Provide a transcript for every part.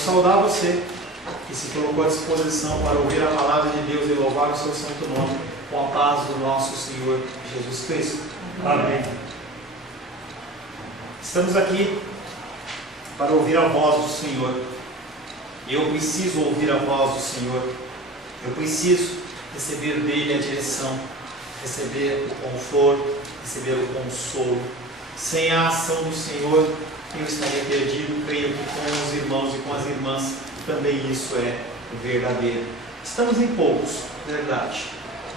saudar você que se colocou à disposição para ouvir a palavra de Deus e louvar o seu santo nome com a paz do nosso Senhor Jesus Cristo. Amém. Estamos aqui para ouvir a voz do Senhor. Eu preciso ouvir a voz do Senhor. Eu preciso receber dele a direção, receber o conforto, receber o consolo. Sem a ação do Senhor, eu estaria perdido. Creio que com os irmãos e com as irmãs também isso é verdadeiro. Estamos em poucos, verdade,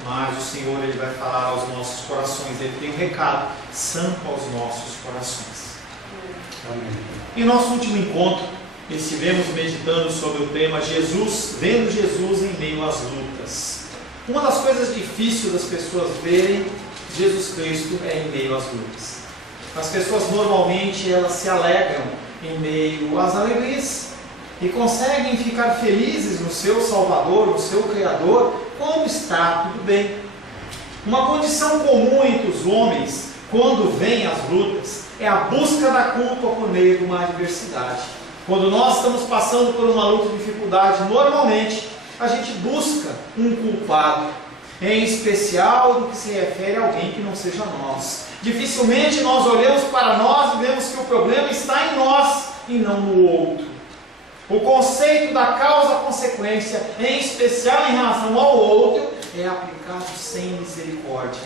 mas o Senhor ele vai falar aos nossos corações. Ele tem um recado santo aos nossos corações. Amém. Em nosso último encontro, estivemos meditando sobre o tema Jesus, vendo Jesus em meio às lutas. Uma das coisas difíceis das pessoas verem Jesus Cristo é em meio às lutas. As pessoas normalmente elas se alegram em meio às alegrias e conseguem ficar felizes no seu Salvador, no seu Criador, quando está tudo bem. Uma condição comum entre os homens, quando vêm as lutas, é a busca da culpa por meio de uma adversidade. Quando nós estamos passando por uma luta de dificuldade, normalmente a gente busca um culpado, em especial do que se refere a alguém que não seja nós. Dificilmente nós olhamos para nós e vemos que o problema está em nós e não no outro. O conceito da causa-consequência, em especial em relação ao outro, é aplicado sem misericórdia.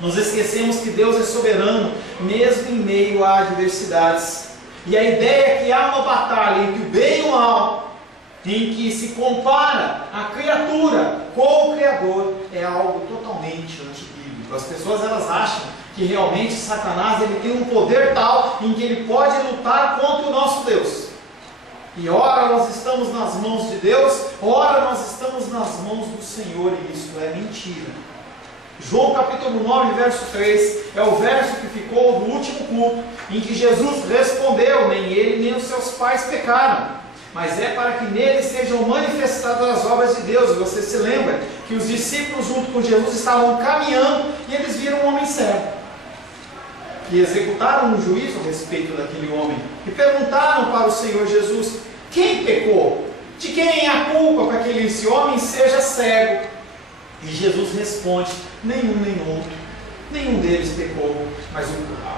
Nos esquecemos que Deus é soberano, mesmo em meio a adversidades. E a ideia é que há uma batalha entre o bem e o mal, em que se compara a criatura com o Criador, é algo totalmente antibíblico. As pessoas elas acham que realmente Satanás ele tem um poder tal em que ele pode lutar contra o nosso Deus. E ora nós estamos nas mãos de Deus, ora nós estamos nas mãos do Senhor, e isso é mentira. João capítulo 9, verso 3, é o verso que ficou do último culto, em que Jesus respondeu: nem ele nem os seus pais pecaram, mas é para que neles sejam manifestadas as obras de Deus. E você se lembra que os discípulos junto com Jesus estavam caminhando e eles viram um homem cego. E executaram um juízo a respeito daquele homem. E perguntaram para o Senhor Jesus: quem pecou? De quem é a culpa para que esse homem seja cego? E Jesus responde: nenhum nem outro. Nenhum deles pecou. Mas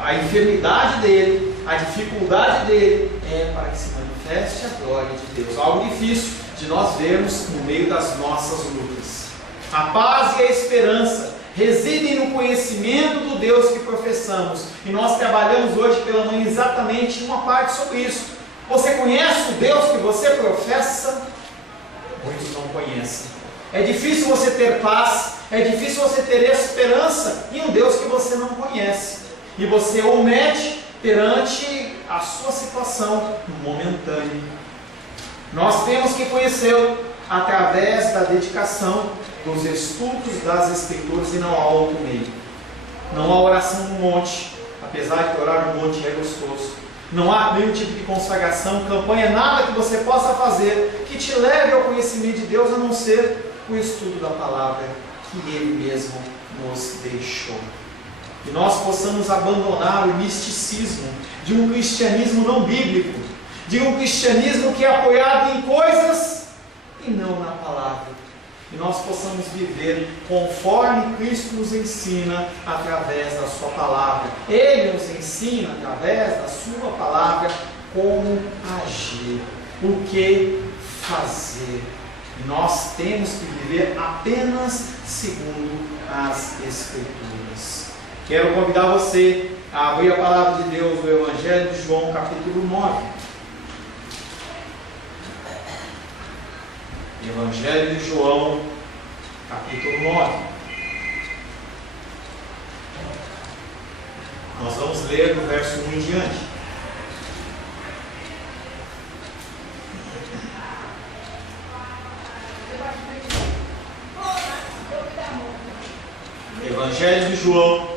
a enfermidade dele, a dificuldade dele é para que se manifeste a glória de Deus. Algo difícil de nós vermos no meio das nossas lutas. A paz e a esperança residem no conhecimento do Deus que professamos. E nós trabalhamos hoje pela manhã exatamente uma parte sobre isso. Você conhece o Deus que você professa? Muitos não conhecem. É difícil você ter paz, é difícil você ter esperança em um Deus que você não conhece. E você o mete perante a sua situação momentânea. Nós temos que conhecê-lo através da dedicação dos estudos das Escrituras e não há outro meio. Não há oração no monte, apesar de orar no monte é gostoso. Não há nenhum tipo de consagração, campanha, nada que você possa fazer que te leve ao conhecimento de Deus, a não ser o estudo da palavra que Ele mesmo nos deixou. Que nós possamos abandonar o misticismo de um cristianismo não bíblico, de um cristianismo que é apoiado em coisas e não na palavra. E nós possamos viver conforme Cristo nos ensina através da sua palavra. Ele nos ensina através da sua palavra como agir, o que fazer. E nós temos que viver apenas segundo as Escrituras. Quero convidar você a abrir a palavra de Deus no Evangelho de João, capítulo 9. Evangelho de João, capítulo 9. Nós vamos ler do verso 1 em diante. Evangelho de João,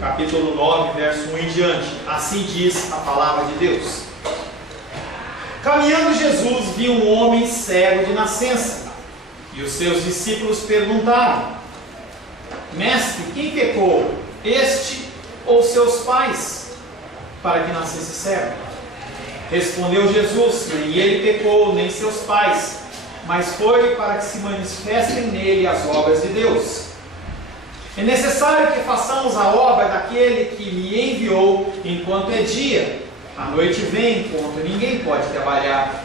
capítulo 9, verso 1 em diante. Assim diz a palavra de Deus. Caminhando Jesus viu um homem cego de nascença, e os seus discípulos perguntaram: Mestre, quem pecou, este ou seus pais, para que nascesse cego? Respondeu Jesus: nem ele pecou, nem seus pais, mas foi para que se manifestem nele as obras de Deus. É necessário que façamos a obra daquele que me enviou enquanto é dia. A noite vem enquanto ninguém pode trabalhar.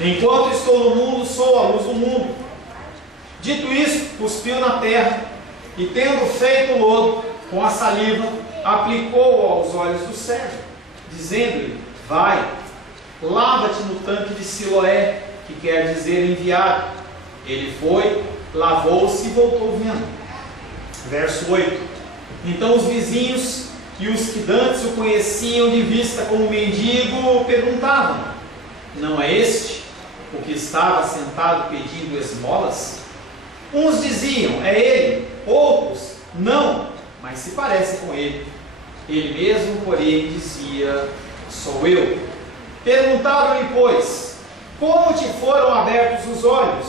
Enquanto estou no mundo, sou a luz do mundo. Dito isso, cuspiu na terra e, tendo feito lodo com a saliva, aplicou-o aos olhos do servo, dizendo-lhe: vai, lava-te no tanque de Siloé, que quer dizer enviado. Ele foi, lavou-se e voltou vendo. Verso 8. Então os vizinhos e os que dantes o conheciam de vista como mendigo perguntavam: não é este o que estava sentado pedindo esmolas? Uns diziam: é ele. Outros: não, mas se parece com ele. Ele mesmo, porém, dizia: sou eu. Perguntaram-lhe, pois: como te foram abertos os olhos?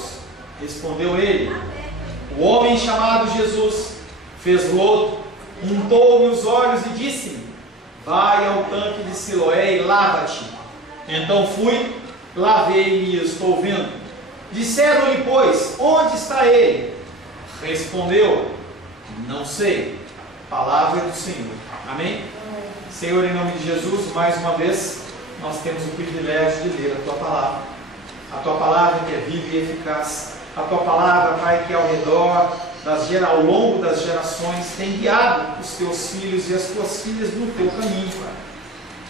Respondeu ele: o homem chamado Jesus fez lodo, untou-me os olhos e disse-me: vai ao tanque de Siloé e lava-te. Então fui, lavei-me e estou vendo. Disseram-lhe, pois: onde está ele? Respondeu: não sei. Palavra do Senhor. Amém? Senhor, em nome de Jesus, mais uma vez nós temos o privilégio de ler a Tua Palavra. A Tua Palavra que é viva e eficaz. A Tua Palavra, Pai, que ao redor, ao longo das gerações, tem guiado os Teus filhos e as Tuas filhas no Teu caminho, Pai.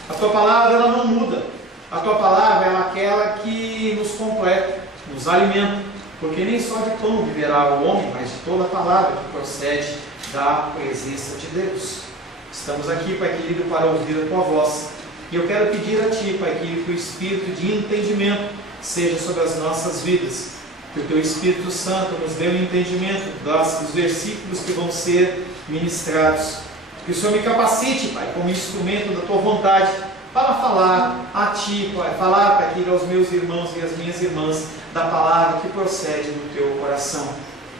A Tua Palavra, ela não muda. A Tua Palavra é aquela que nos completa, nos alimenta, porque nem só de pão viverá o homem, mas de toda a palavra que procede da presença de Deus. Estamos aqui, Pai querido, para ouvir a Tua voz. E eu quero pedir a Ti, Pai querido, que o Espírito de entendimento seja sobre as nossas vidas. Que o Teu Espírito Santo nos dê um entendimento dos versículos que vão ser ministrados. Que o Senhor me capacite, Pai, como instrumento da Tua vontade, para falar a Ti, Pai, falar, Pai querido, aos meus irmãos e às minhas irmãs, da palavra que procede do Teu coração.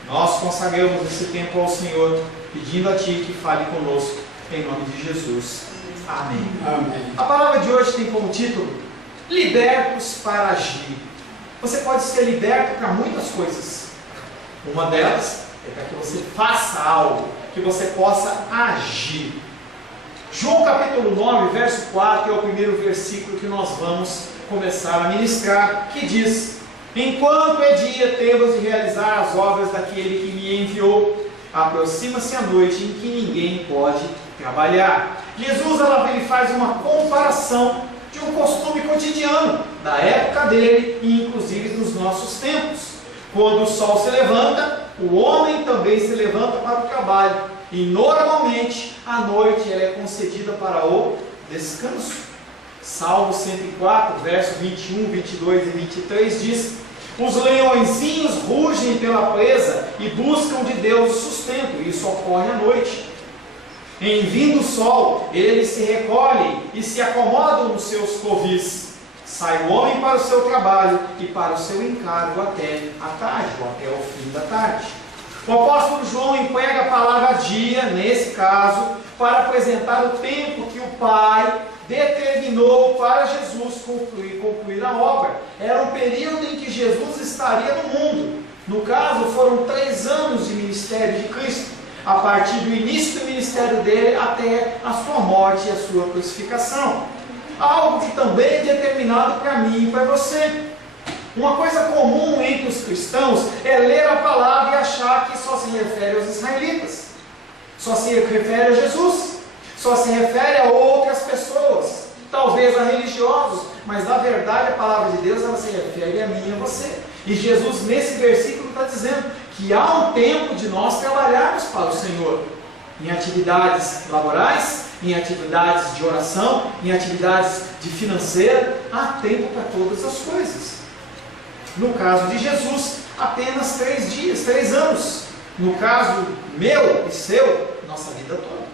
Nós consagramos esse tempo ao Senhor, pedindo a Ti que fale conosco, em nome de Jesus. Amém. Amém. A palavra de hoje tem como título: libertos para agir. Você pode ser liberto para muitas coisas. Uma delas é para que você faça algo, que você possa agir. João capítulo 9, verso 4 é o primeiro versículo que nós vamos começar a ministrar, que diz: enquanto é dia, temos de realizar as obras daquele que me enviou. Aproxima-se a noite em que ninguém pode trabalhar. Jesus, ele faz uma comparação de um costume cotidiano da época dele e inclusive dos nossos tempos. Quando o sol se levanta, o homem também se levanta para o trabalho, e normalmente a noite ela é concedida para o descanso. Salmo 104, versos 21, 22 e 23 diz: os leõezinhos rugem pela presa e buscam de Deus o sustento. Isso ocorre à noite. Em vindo o sol, eles se recolhem e se acomodam nos seus covis. Sai o homem para o seu trabalho e para o seu encargo até a tarde, ou até o fim da tarde. O apóstolo João emprega a palavra dia, nesse caso, para apresentar o tempo que o Pai determinou para Jesus concluir a obra. Era um período em que Jesus estaria no mundo. No caso, foram 3 anos de ministério de Cristo, a partir do início do ministério dele até a sua morte e a sua crucificação. Algo que também é determinado para mim e para você. Uma coisa comum entre os cristãos é ler a palavra e achar que só se refere aos israelitas, só se refere a Jesus, só se refere a outras pessoas, talvez a religiosos, mas na verdade a palavra de Deus ela se refere a mim e a você. E Jesus nesse versículo está dizendo que há um tempo de nós trabalharmos para o Senhor, em atividades laborais, em atividades de oração, em atividades de financeira. Há tempo para todas as coisas. No caso de Jesus, apenas 3 dias, 3 anos. No caso meu e seu, nossa vida toda.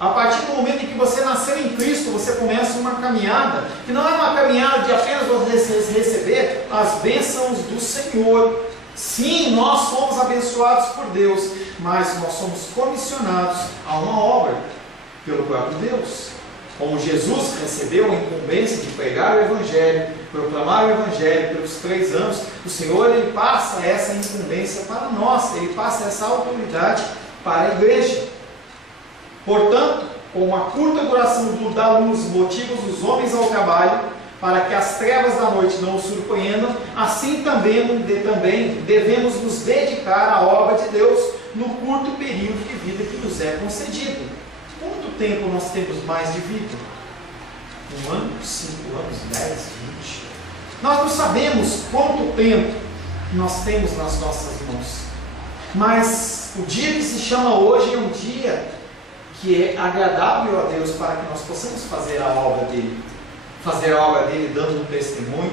A partir do momento em que você nasceu em Cristo, você começa uma caminhada, que não é uma caminhada de apenas você receber as bênçãos do Senhor. Sim, nós somos abençoados por Deus, mas nós somos comissionados a uma obra pelo próprio Deus. Como Jesus recebeu a incumbência de pregar o Evangelho, proclamar o Evangelho pelos 3 anos, o Senhor ele passa essa incumbência para nós, ele passa essa autoridade para a igreja. Portanto, com a curta duração da luz, motivos os homens ao trabalho, para que as trevas da noite não os surpreendam, assim também devemos nos dedicar à obra de Deus no curto período de vida que nos é concedido. Quanto tempo nós temos mais de vida? 1 ano, 5 anos, 10, 20? Nós não sabemos quanto tempo nós temos nas nossas mãos. Mas o dia que se chama hoje é um dia que é agradável a Deus para que nós possamos fazer a obra dele. Fazer a obra dele dando um testemunho,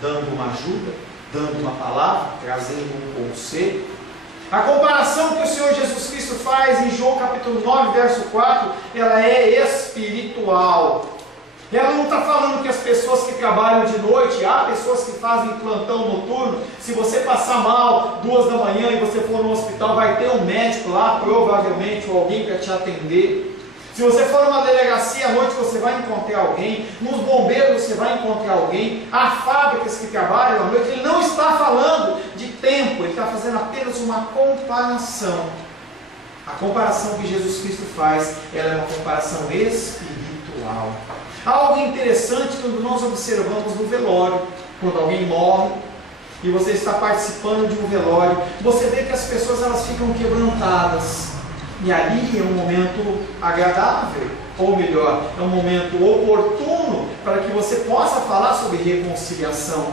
dando uma ajuda, dando uma palavra, trazendo um conselho. A comparação que o Senhor Jesus Cristo faz em João capítulo 9, verso 4, ela é espiritual. Ela não está falando que as pessoas que trabalham de noite, há pessoas que fazem plantão noturno, se você passar mal 2 da manhã e você for no hospital, vai ter um médico lá, provavelmente, ou alguém para te atender. Se você for numa delegacia à noite, você vai encontrar alguém. Nos bombeiros você vai encontrar alguém. Há fábricas que trabalham à noite. Ele não está falando de tempo, ele está fazendo apenas uma comparação. A comparação que Jesus Cristo faz, ela é uma comparação espiritual. Algo interessante quando nós observamos no velório, quando alguém morre e você está participando de um velório, você vê que as pessoas elas ficam quebrantadas. E ali é um momento agradável, ou melhor, é um momento oportuno para que você possa falar sobre reconciliação.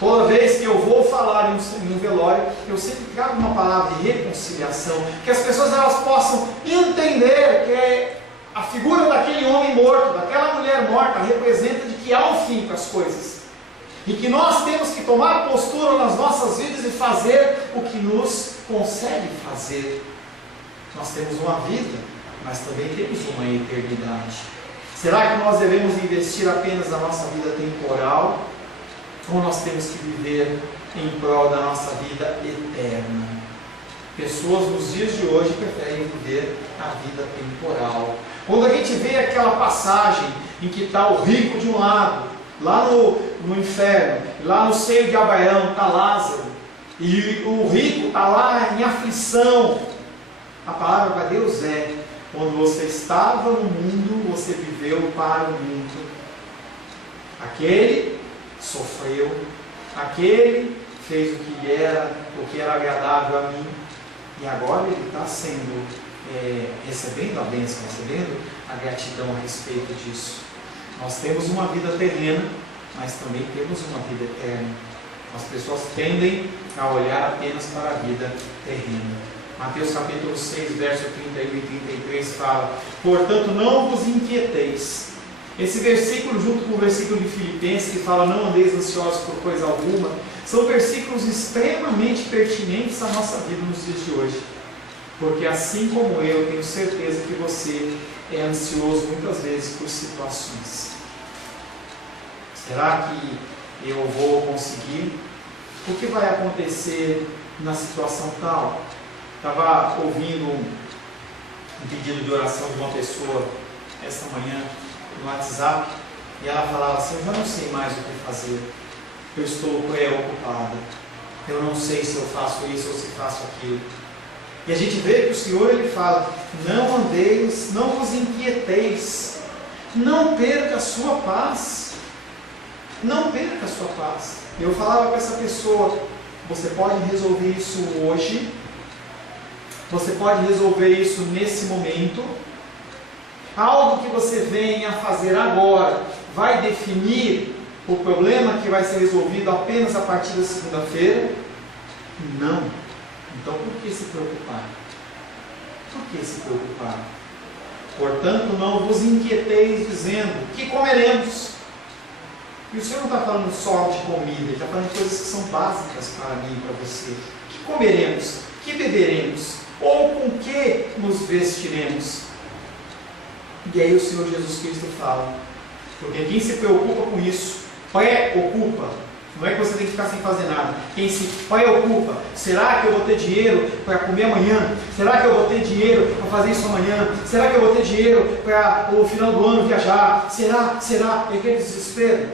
Toda vez que eu vou falar em um velório, eu sempre trago uma palavra de reconciliação, que as pessoas elas possam entender que a figura daquele homem morto, daquela mulher morta, representa de que há um fim para as coisas. E que nós temos que tomar postura nas nossas vidas e fazer o que nos concede fazer. Nós temos uma vida, mas também temos uma eternidade. Será que nós devemos investir apenas na nossa vida temporal? Ou nós temos que viver em prol da nossa vida eterna? Pessoas nos dias de hoje preferem viver a vida temporal. Quando a gente vê aquela passagem em que está o rico de um lado, lá no inferno, lá no seio de Abraão está Lázaro, e o rico está lá em aflição. A palavra para Deus é: quando você estava no mundo, você viveu para o mundo. Aquele sofreu, aquele fez o que era agradável a mim, e agora ele está recebendo a bênção, recebendo a gratidão a respeito disso. Nós temos uma vida terrena, mas também temos uma vida eterna. As pessoas tendem a olhar apenas para a vida terrena. Mateus capítulo 6, verso 31 e 33 fala: portanto não vos inquieteis. Esse versículo, junto com o versículo de Filipenses, que fala não andeis ansiosos por coisa alguma, são versículos extremamente pertinentes à nossa vida nos dias de hoje. Porque assim como eu, tenho certeza que você é ansioso muitas vezes por situações. Será que eu vou conseguir? O que vai acontecer na situação tal? Estava ouvindo um pedido de oração de uma pessoa esta manhã no WhatsApp, e ela falava assim: eu já não sei mais o que fazer, eu estou preocupada, eu não sei se eu faço isso ou se faço aquilo. E a gente vê que o Senhor ele fala: não andeis, não vos inquieteis, não perca a sua paz, não perca a sua paz. Eu falava para essa pessoa: você pode resolver isso hoje, você pode resolver isso nesse momento. Algo que você venha a fazer agora vai definir o problema que vai ser resolvido apenas a partir da segunda-feira? Não. Então por que se preocupar? Por que se preocupar? Portanto, não vos inquieteis dizendo: que comeremos? E o Senhor não está falando só de comida, Ele está falando de coisas que são básicas para mim e para você. Que comeremos? Que beberemos? Ou com que nos vestiremos? E aí o Senhor Jesus Cristo fala: porque quem se preocupa com isso, preocupa Não é que você tem que ficar sem fazer nada. Quem se preocupa, será que eu vou ter dinheiro para comer amanhã? Será que eu vou ter dinheiro para fazer isso amanhã? Será que eu vou ter dinheiro para o final do ano viajar? Será? É aquele desespero.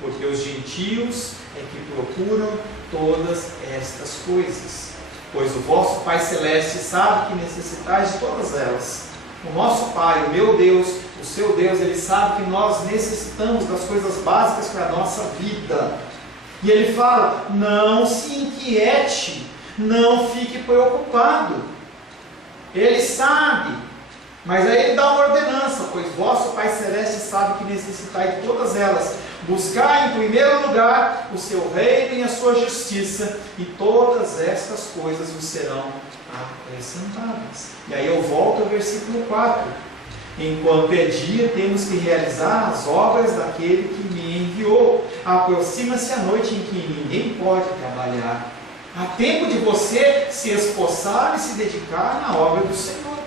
Porque os gentios é que procuram todas estas coisas. Pois o vosso Pai Celeste sabe que necessitais de todas elas. O nosso Pai, o meu Deus, o seu Deus, Ele sabe que nós necessitamos das coisas básicas para a nossa vida. E Ele fala, não se inquiete, não fique preocupado. Ele sabe, mas aí Ele dá uma ordenança, pois vosso Pai Celeste sabe que necessitais de todas elas. Buscar em primeiro lugar o seu reino e a sua justiça, e todas estas coisas vos serão acrescentadas. E aí eu volto ao versículo 4. Enquanto é dia, temos que realizar as obras daquele que me enviou. Aproxima-se a noite em que ninguém pode trabalhar. Há tempo de você se esforçar e se dedicar na obra do Senhor.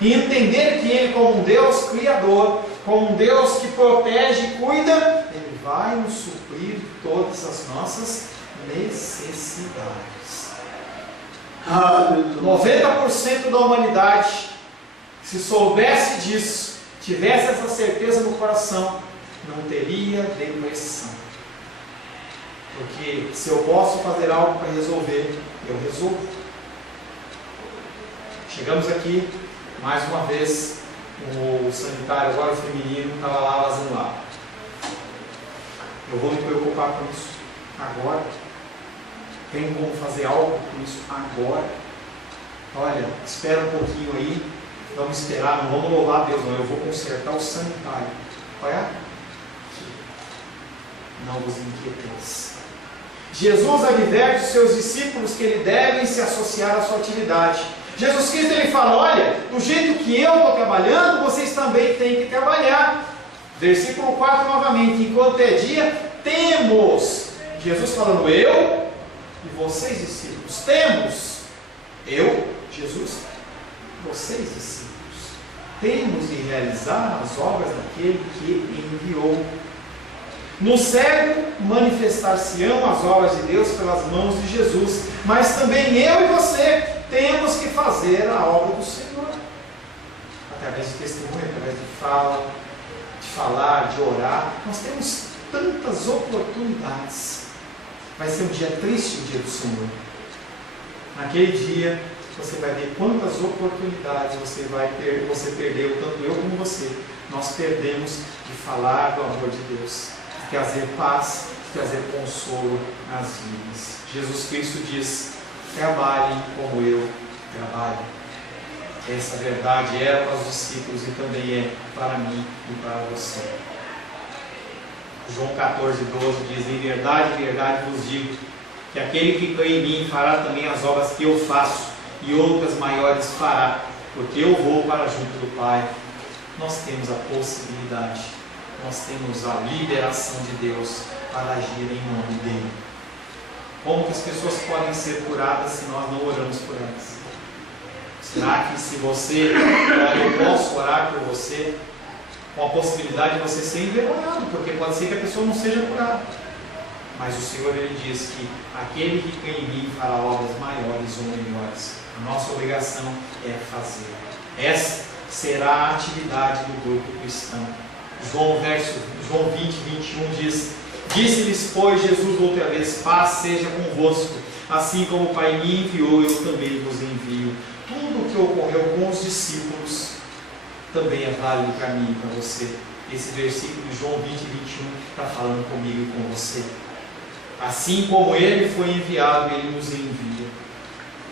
E entender que Ele, como um Deus criador, como um Deus que protege e cuida, Ele vai nos suprir todas as nossas necessidades. 90% da humanidade, se soubesse disso, tivesse essa certeza no coração, não teria depressão. Porque se eu posso fazer algo para resolver, eu resolvo. Chegamos aqui, mais uma vez, o sanitário agora feminino estava lá vazando lá. Eu vou me preocupar com isso agora. Tem como fazer algo com isso agora? Olha, espera um pouquinho aí. Vamos esperar, não vamos louvar a Deus, não. Eu vou consertar o sanitário. Olha. Não vos inquieteis. Jesus adverte os seus discípulos que eles devem se associar à sua atividade. Jesus Cristo ele fala, olha, do jeito que eu estou trabalhando, vocês também têm que trabalhar. Versículo 4 novamente, enquanto é dia, temos. Jesus falando, eu e vocês discípulos, temos. Eu, Jesus, vocês discípulos, temos de realizar as obras daquele que enviou. No cego manifestar-se-ão as obras de Deus pelas mãos de Jesus, mas também eu e você temos que fazer a obra do Senhor, através de testemunho, através de fala, de falar, de orar. Nós temos tantas oportunidades. Vai ser um dia triste, o dia do Senhor. Naquele dia, você vai ver quantas oportunidades você perdeu, tanto eu como você. Nós perdemos de falar do amor de Deus, de trazer paz, de trazer consolo nas vidas. Jesus Cristo diz, trabalhem como eu trabalho. Essa verdade era para os discípulos e também é para mim e para você. João 14:12 diz, em verdade vos digo, que aquele que crê em mim fará também as obras que eu faço, e outras maiores fará, porque eu vou para junto do Pai. Nós temos a possibilidade, nós temos a liberação de Deus para agir em nome dEle. Como que as pessoas podem ser curadas se nós não oramos por elas? Será que se você, eu posso orar por você, com a possibilidade de você ser envergonhado, porque pode ser que a pessoa não seja curada. Mas o Senhor ele diz que aquele que crê em mim fará obras maiores ou melhores. A nossa obrigação é fazer. Essa será a atividade do grupo cristão. João 20:21 diz, disse-lhes, pois, Jesus outra vez, paz seja convosco, assim como o Pai me enviou, eu também vos envio. Tudo o que ocorreu com os discípulos também é válido para mim e para você. Esse versículo de João 20:21 está falando comigo e com você. Assim como Ele foi enviado, Ele nos envia.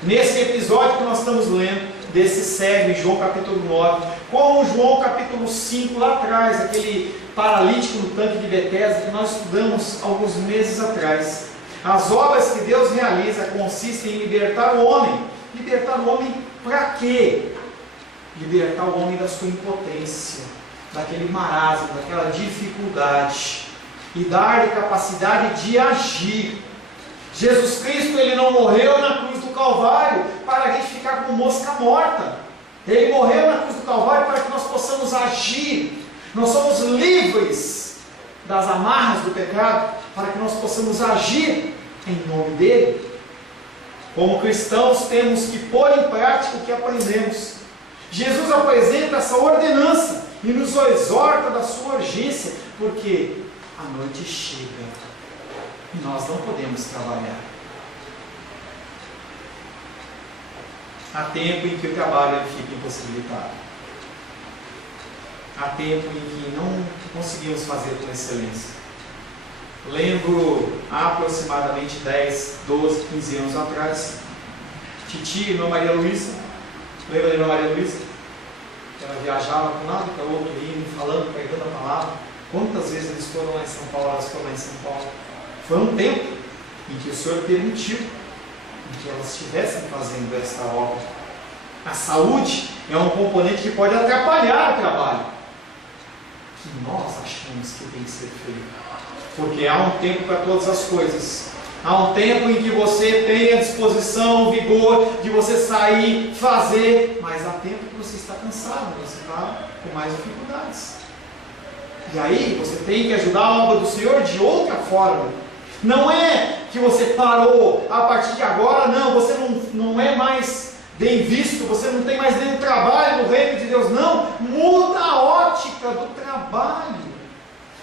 Nesse episódio que nós estamos lendo, desse cego em João capítulo 9, como João capítulo 5 lá atrás, aquele paralítico no tanque de Betesda que nós estudamos alguns meses atrás. As obras que Deus realiza consistem em libertar o homem. Libertar o homem para quê? Libertar o homem da sua impotência, daquele marasmo, daquela dificuldade, e dar-lhe capacidade de agir. Jesus Cristo ele não morreu na cruz do Calvário para a gente ficar com mosca morta. Ele morreu na cruz do Calvário para que nós possamos agir. Nós somos livres das amarras do pecado, para que nós possamos agir em nome dele. Como cristãos, temos que pôr em prática o que aprendemos. Jesus apresenta essa ordenança e nos exorta da sua urgência, porque a noite chega e nós não podemos trabalhar. Há tempo em que o trabalho fica impossibilitado. Há tempo em que não conseguimos fazer com excelência. Lembro, há aproximadamente 10, 12, 15 anos atrás, Titi, irmã Maria Luísa, lembra da irmã Maria Luísa? Ela viajava para um lado e para o outro, indo, falando, pregando a palavra. Quantas vezes eles foram lá em São Paulo, elas foram lá em São Paulo? Foi um tempo em que o Senhor permitiu que elas estivessem fazendo esta obra. A saúde é um componente que pode atrapalhar o trabalho, que nós achamos que tem que ser feito, porque há um tempo para todas as coisas. Há um tempo em que você tem a disposição, o vigor de você sair, fazer, mas há tempo que você está cansado, você está com mais dificuldades. E aí você tem que ajudar a obra do Senhor de outra forma. Não é que você parou a partir de agora, não, você não é mais bem visto, você não tem mais nenhum trabalho no reino de Deus, não. Muda a ótica do trabalho.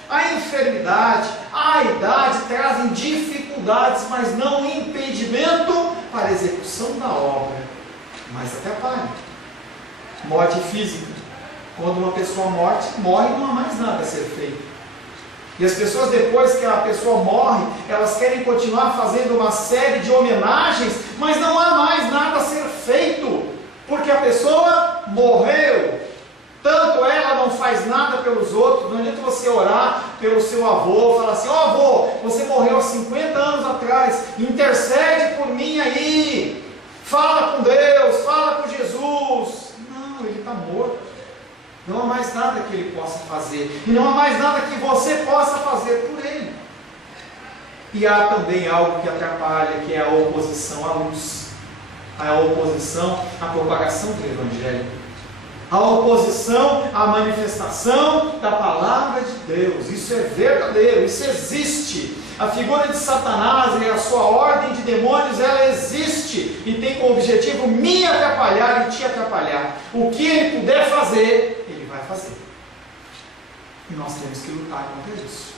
A enfermidade, a idade trazem dificuldades, mas não impedimento para a execução da obra, mas atrapalha. Morte física. Quando uma pessoa morre, não há mais nada a ser feito. E as pessoas, depois que a pessoa morre, elas querem continuar fazendo uma série de homenagens, mas não há mais nada a ser feito, porque a pessoa morreu. Tanto ela não faz nada pelos outros. Não adianta você orar pelo seu avô, falar assim: ó avô, você morreu há 50 anos atrás, intercede por mim aí, fala com Deus, fala com Jesus. Não, ele está morto. Não há mais nada que ele possa fazer, e não há mais nada que você possa fazer por ele. E há também algo que atrapalha, que é a oposição à luz, a oposição à propagação do Evangelho, a oposição à manifestação da palavra de Deus. Isso é verdadeiro, isso existe. A figura de Satanás e a sua ordem de demônios, ela existe e tem como objetivo me atrapalhar e te atrapalhar. O que ele puder fazer, ele vai fazer. E nós temos que lutar contra isso.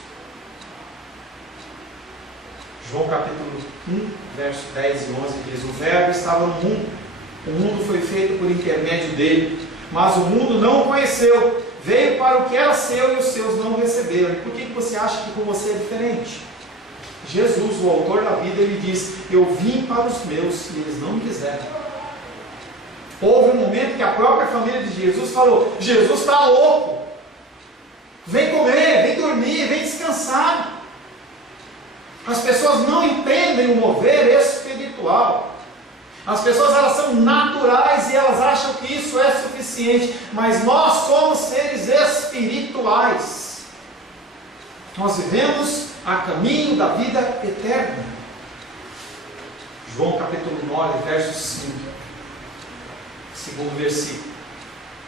João capítulo 1, verso 10 e 11 diz: o verbo estava no mundo foi feito por intermédio dele, mas o mundo não o conheceu. Veio para o que era seu e os seus não o receberam. E por que você acha que com você é diferente? Jesus, o autor da vida, ele diz: eu vim para os meus e eles não me quiseram. Houve um momento que a própria família de Jesus falou: Jesus está louco, vem comer, vem dormir, vem descansar. As pessoas não entendem o mover espiritual. As pessoas, elas são naturais e elas acham que isso é suficiente, mas nós somos seres espirituais. Nós vivemos a caminho da vida eterna. João capítulo 9, verso 5, segundo versículo: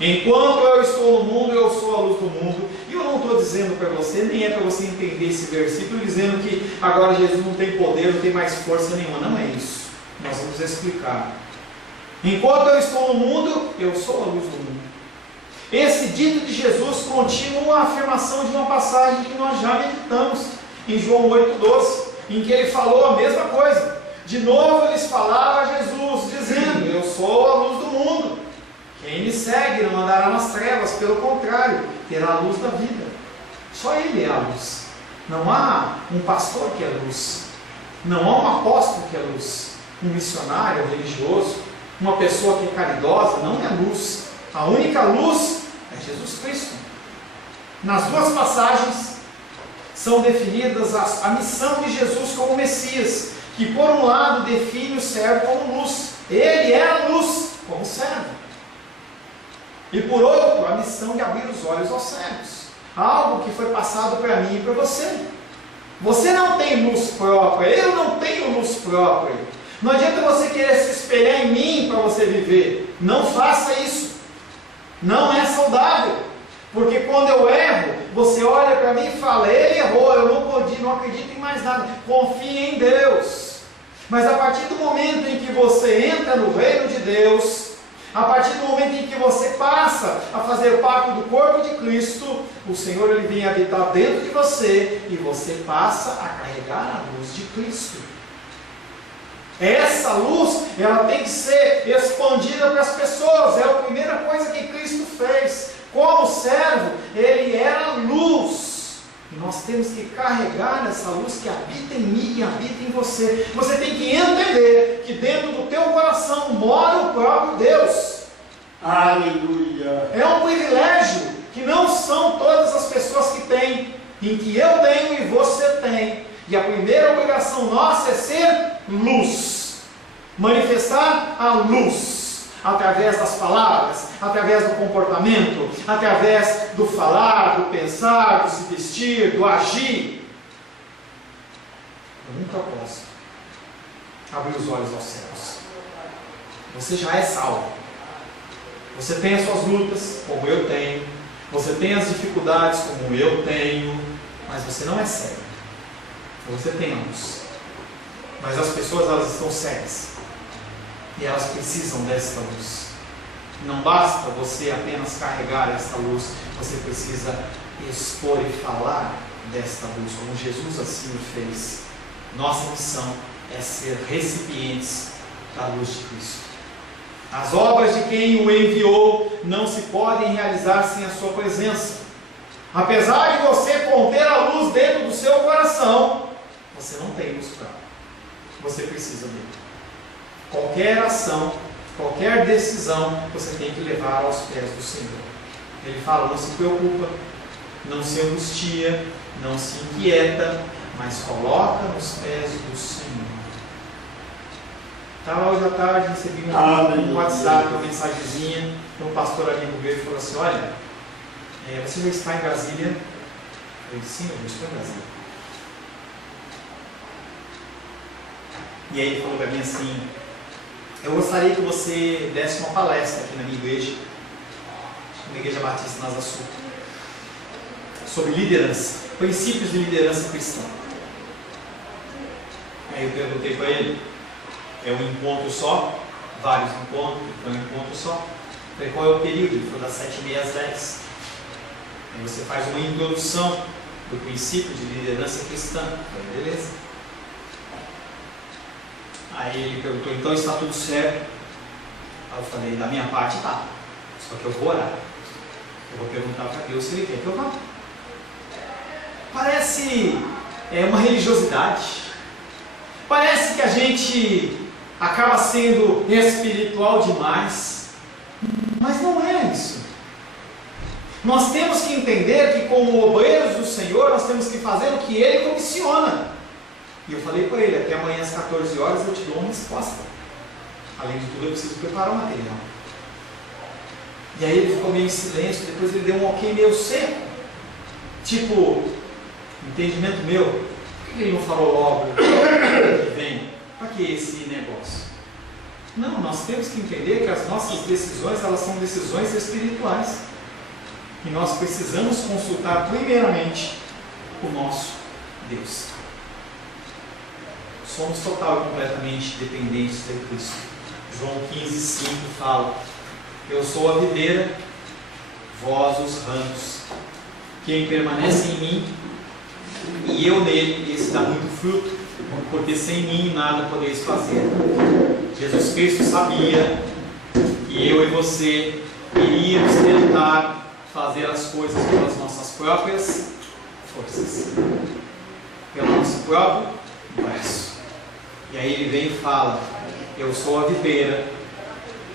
enquanto eu estou no mundo, eu sou a luz do mundo. E eu não estou dizendo para você, nem é para você entender esse versículo dizendo que agora Jesus não tem poder, não tem mais força nenhuma. Não é isso. Nós vamos explicar. Enquanto eu estou no mundo, eu sou a luz do mundo. Esse dito de Jesus continua a afirmação de uma passagem que nós já meditamos em João 8,12, em que ele falou a mesma coisa. De novo lhes falava Jesus, dizendo: eu sou a luz do mundo. Quem me segue não andará nas trevas, pelo contrário, terá a luz da vida. Só ele é a luz. Não há um pastor que é luz, não há um apóstolo que é luz, um missionário, um religioso, uma pessoa que é caridosa, não é luz. A única luz é Jesus Cristo. Nas duas passagens são definidas a missão de Jesus como Messias, que por um lado define o servo como luz. Ele é a luz como servo. E por outro, a missão de abrir os olhos aos cegos. Algo que foi passado para mim e para você. Você não tem luz própria, eu não tenho luz própria. Não adianta você querer se espelhar em mim para você viver. Não faça isso. Não é saudável. Porque quando eu erro, você olha para mim e fala, ele errou, eu não acredito em mais nada. Confie em Deus. Mas a partir do momento em que você entra no reino de Deus, a partir do momento em que você passa a fazer parte do corpo de Cristo, o Senhor ele vem habitar dentro de você e você passa a carregar a luz de Cristo. Essa luz, ela tem que ser expandida para as pessoas. É a primeira coisa que Cristo fez. Como servo, ele era luz. E nós temos que carregar essa luz que habita em mim e habita em você. Você tem que entender que dentro do teu coração mora o próprio Deus. Aleluia. É um privilégio que não são todas as pessoas que têm, em que eu tenho e você tem. E a primeira obrigação nossa é ser luz. Manifestar a luz. Através das palavras, através do comportamento, através do falar, do pensar, do se vestir, do agir. Com um propósito: abrir os olhos aos céus. Você já é salvo. Você tem as suas lutas, como eu tenho. Você tem as dificuldades, como eu tenho. Mas você não é cego. Você tem a luz. Mas as pessoas, elas estão cegas. E elas precisam desta luz. Não basta você apenas carregar esta luz, você precisa expor e falar desta luz, como Jesus assim o fez. Nossa missão é ser recipientes da luz de Cristo. As obras de quem o enviou não se podem realizar sem a sua presença. Apesar de você conter a luz dentro do seu coração, você não tem luz própria. Você precisa dele. Qualquer ação, qualquer decisão, você tem que levar aos pés do Senhor. Ele fala, não se preocupa, não se angustia, não se inquieta, mas coloca nos pés do Senhor. Estava hoje à tarde, recebi um WhatsApp, uma mensagenzinha, um pastor ali no Rio falou assim, olha, você já está em Brasília? Eu disse, sim, eu já estou em Brasília. E aí ele falou para mim assim, eu gostaria que você desse uma palestra aqui na minha igreja, na Igreja Batista Nasa Sul, sobre liderança, princípios de liderança cristã. Aí eu perguntei para ele, é um encontro só? Vários encontros, é um encontro só. Falei, qual é o período? Ele falou das 7h30 às 10. Aí você faz uma introdução do princípio de liderança cristã. Falei, beleza. Aí ele perguntou, então está tudo certo? Aí eu falei, da minha parte tá, só que eu vou orar. Eu vou perguntar para Deus se Ele quer que eu vá. Parece uma religiosidade. Parece que a gente acaba sendo espiritual demais. Mas não é isso. Nós temos que entender que como obreiros do Senhor, nós temos que fazer o que Ele comissiona. E eu falei para ele, até amanhã às 14 horas eu te dou uma resposta. Além de tudo, eu preciso preparar o material. E aí ele ficou meio em silêncio, depois ele deu um ok meio seco. Tipo, entendimento meu, por que ele não falou logo que vem? Para que esse negócio? Não, nós temos que entender que as nossas decisões, elas são decisões espirituais. E nós precisamos consultar primeiramente o nosso Deus. Somos total e completamente dependentes de Cristo. João 15,5 fala, eu sou a videira, vós os ramos. Quem permanece em mim e eu nele, esse dá muito fruto, porque sem mim nada podeis fazer. Jesus Cristo sabia que eu e você iríamos tentar fazer as coisas pelas nossas próprias forças, pelo nosso próprio braço. E aí ele vem e fala, eu sou a videira,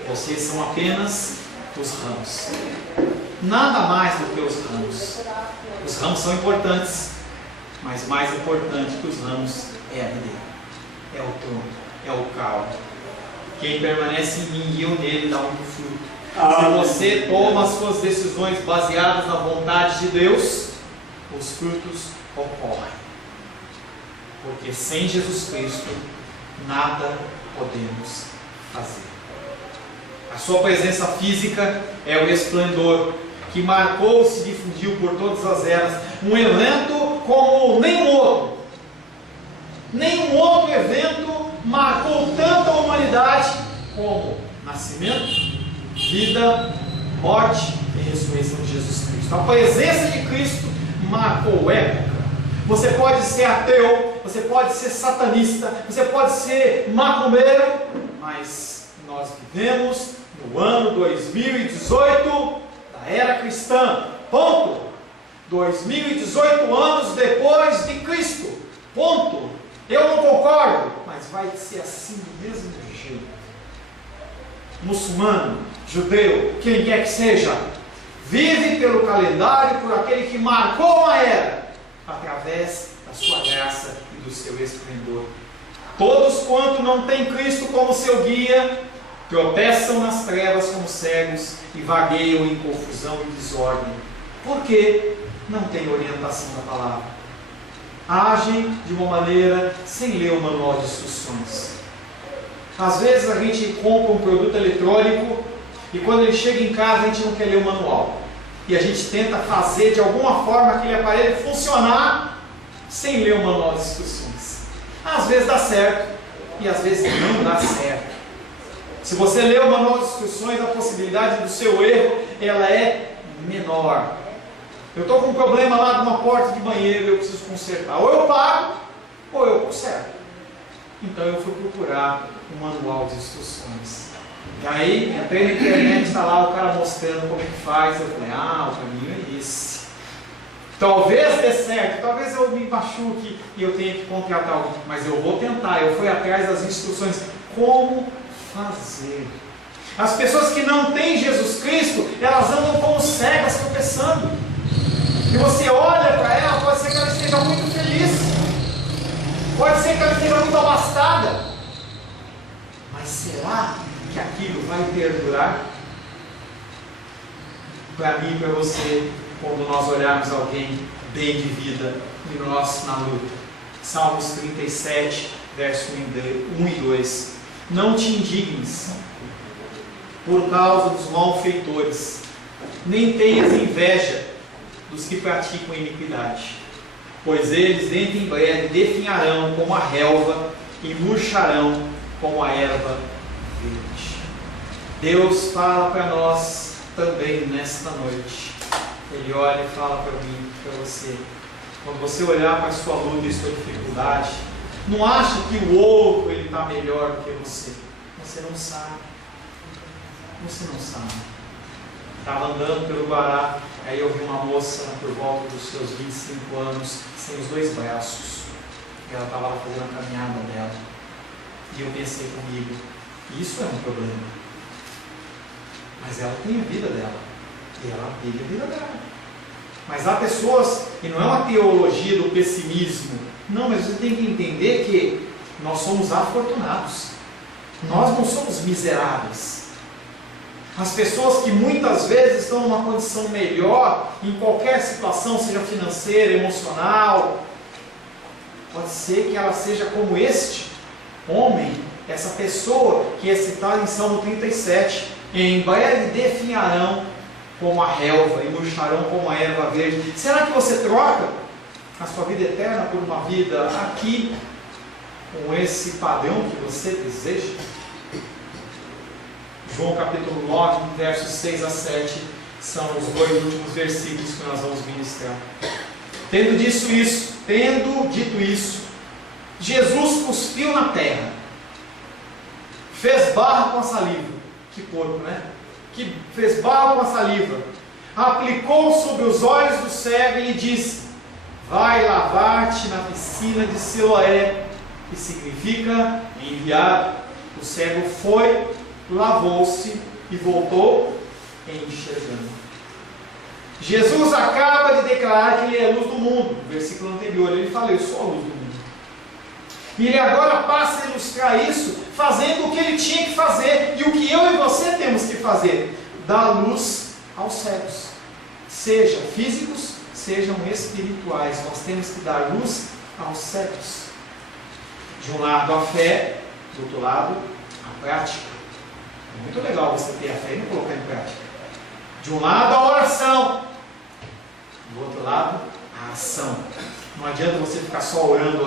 vocês são apenas os ramos. Nada mais do que os ramos. Os ramos são importantes, mas mais importante que os ramos é a videira, é o tronco, é o caule. Quem permanece em mim e eu nele dá muito fruto. Se você toma as suas decisões baseadas na vontade de Deus, os frutos ocorrem. Porque sem Jesus Cristo, nada podemos fazer. A sua presença física é o esplendor, que marcou e se difundiu por todas as eras. Um evento como nenhum outro. Nenhum outro evento marcou tanto a humanidade como nascimento, vida, morte e ressurreição de Jesus Cristo. A presença de Cristo marcou época. Você pode ser ateu, você pode ser satanista, você pode ser macumbeiro, mas nós vivemos no ano 2018 da era cristã. Ponto. 2018 anos depois de Cristo. Ponto. Eu não concordo, mas vai ser assim do mesmo jeito. Muçulmano, judeu, quem quer que seja, vive pelo calendário, por aquele que marcou uma era, através da sua graça e do seu esplendor. Todos quanto não têm Cristo como seu guia, tropeçam nas trevas como cegos e vagueiam em confusão e desordem. Por quê? Não tem orientação da palavra. Agem de uma maneira sem ler o manual de instruções. Às vezes a gente compra um produto eletrônico e quando ele chega em casa a gente não quer ler o manual. E a gente tenta fazer de alguma forma aquele aparelho funcionar sem ler o manual de instruções. Às vezes dá certo e às vezes não dá certo. Se você ler o manual de instruções, a possibilidade do seu erro ela é menor. Eu estou com um problema lá de uma porta de banheiro, eu preciso consertar. Ou eu pago, ou eu conserto. Então eu fui procurar um manual de instruções. E aí, entrei na internet, está lá o cara mostrando como é que faz. Eu falei, o caminho é esse. Talvez dê certo, talvez eu me machuque e eu tenha que contratar alguém. Mas eu vou tentar. Eu fui atrás das instruções. Como fazer? As pessoas que não têm Jesus Cristo, elas andam como cegas, tropeçando. E você olha para ela, pode ser que ela esteja muito feliz, pode ser que ela esteja muito abastada, mas será que aquilo vai perdurar? Para mim e para você, quando nós olharmos alguém bem de vida e nós na luta. Salmos 37, verso 1 e 2. Não te indignes por causa dos malfeitores, nem tenhas inveja dos que praticam iniquidade, pois eles dentro em breve definharão como a relva e murcharão como a erva verde. Deus fala para nós também nesta noite. Ele olha e fala para mim, para você. Quando você olhar para a sua luta e sua dificuldade, não acha que o outro ele está melhor do que você. Você não sabe. Você não sabe. Estava andando pelo Guará, aí eu vi uma moça por volta dos seus 25 anos, sem os dois braços. E ela estava lá fazendo a caminhada dela. E eu pensei comigo, isso é um problema. Mas ela tem a vida dela. E ela vive a vida dela. Mas há pessoas, e não é uma teologia do pessimismo, não, mas você tem que entender que nós somos afortunados. Nós não somos miseráveis. As pessoas que muitas vezes estão numa condição melhor, em qualquer situação, seja financeira, emocional, pode ser que ela seja como este homem, essa pessoa que é citada em Salmo 37, em breve definharão como a relva e murcharão como a erva verde. Será que você troca a sua vida eterna por uma vida aqui, com esse padrão que você deseja? João capítulo 9, versos 6 a 7, são os dois últimos versículos que nós vamos ministrar. Tendo dito isso, Jesus cuspiu na terra, fez barro com a saliva, que porco, né? Que fez barro com a saliva, aplicou sobre os olhos do cego e lhe disse: vai lavar-te na piscina de Siloé, que significa enviado. O cego foi, lavou-se e voltou enxergando. Jesus acaba de declarar que ele é a luz do mundo. No versículo anterior ele fala: eu sou a luz do mundo. E ele agora passa a ilustrar isso, fazendo o que ele tinha que fazer, e o que eu e você temos que fazer: dar luz aos cegos, sejam físicos, sejam espirituais. Nós temos que dar luz aos cegos. De um lado a fé, do outro lado a prática. É muito legal você ter a fé e não colocar em prática. De um lado a oração, do outro lado a ação. Não adianta você ficar só orando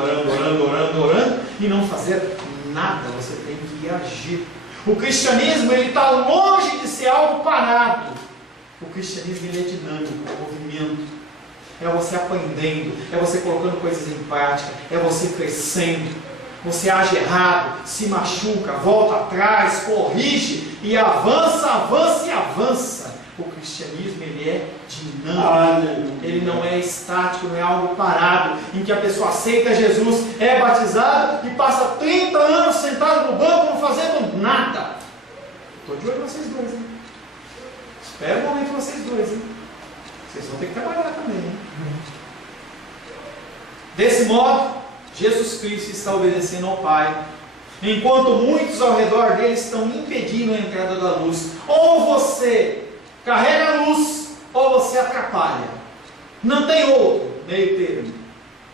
e não fazer nada. Você tem que agir. O cristianismo, ele está longe de ser algo parado. O cristianismo, ele é dinâmico, é movimento. É você aprendendo, é você colocando coisas em prática, é você crescendo. Você age errado, se machuca, volta atrás, corrige e avança. O cristianismo, ele é dinâmico, ele não é estático, não é algo parado, em que a pessoa aceita Jesus, é batizado e passa 30 anos sentado no banco não fazendo nada. Estou de olho em vocês dois, hein? Espera um momento vocês dois, hein? Vocês vão ter que trabalhar também, hein? Desse modo, Jesus Cristo está obedecendo ao Pai, enquanto muitos ao redor dele estão impedindo a entrada da luz. Ou você carrega a luz, ou você atrapalha. Não tem outro meio termo.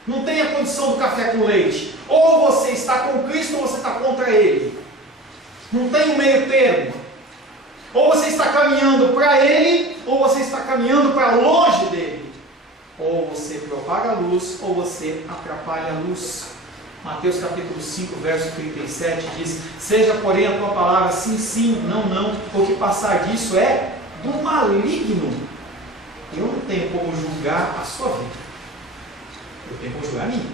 Não tem a condição do café com leite. Ou você está com Cristo, ou você está contra Ele. Não tem um meio termo. Ou você está caminhando para Ele, ou você está caminhando para longe dele. Ou você propaga a luz, ou você atrapalha a luz. Mateus capítulo 5, verso 37 diz: seja porém a tua palavra sim, sim, não, não, porque passar disso é do maligno. Eu não tenho como julgar a sua vida, eu tenho como julgar a minha.